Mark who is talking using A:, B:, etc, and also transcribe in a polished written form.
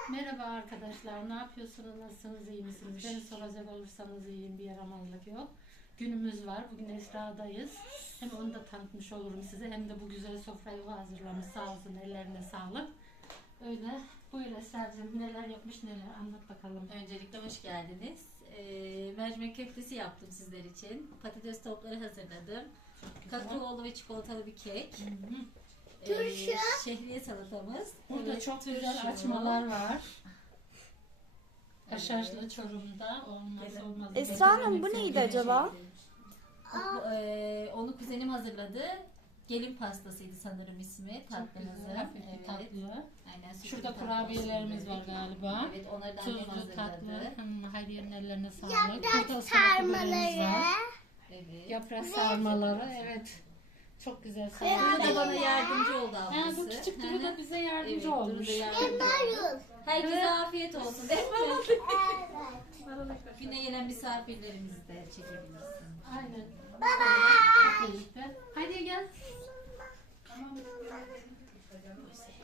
A: Merhaba arkadaşlar, ne yapıyorsunuz, nasılsınız, iyi misiniz? Beni soracak olursanız iyiyim, bir yaramazlık yok. Günümüz var, bugün Esra'dayız. Hem onu da tanıtmış olurum size, hem de bu güzel sofrayı o hazırlamış, sağ olsun, ellerine sağlık. Öyle, buyur Esra'cığım, neler yapmış neler, anlat bakalım.
B: Öncelikle hoş geldiniz. Mercimek köftesi yaptım sizler için. Patates topları hazırladım. Kakaolu ve çikolatalı bir kek.
C: Turşu.
B: Şehriye salatamız.
A: Burada
B: Evet,
A: çok
B: turşu.
A: güzel açmalar var.
B: Evet.
A: Haşhaşlı Çorum'da olmaz olmaz.
C: Esra Hanım, bu neydi acaba?
B: Onu kuzenim hazırladı. Gelin pastasıydı sanırım ismi
A: Çok
B: tatlımızın.
A: güzel, hafif bir
B: Evet.
A: tatlı.
B: Aynen, sütlü
A: Şurada
B: tatlı
A: kurabiyelerimiz
B: olsun
A: var
B: dedik.
A: galiba.
B: Evet, onları da annem
A: Tuzlu tatlı.
B: hazırladı.
A: Hayriye'nin ellerine sağlık.
C: Yaprak
A: Burada ıspanak böreğimiz
C: sarmaları.
A: var.
B: Evet.
A: Yaprak sarmaları, evet. Çok güzel
B: Duru
A: sarmalar.
B: da bana yardımcı oldu
A: Ha,
B: ablası.
A: bu küçük Duru da bize yardımcı
B: Evet, Duru
A: olmuş.
B: da yardımcı oldu. Herkese afiyet olsun. Değil mi? Güne gelen misafirlerimizi de çekebilirsin.
A: Aynen. Baba. Haydi gel.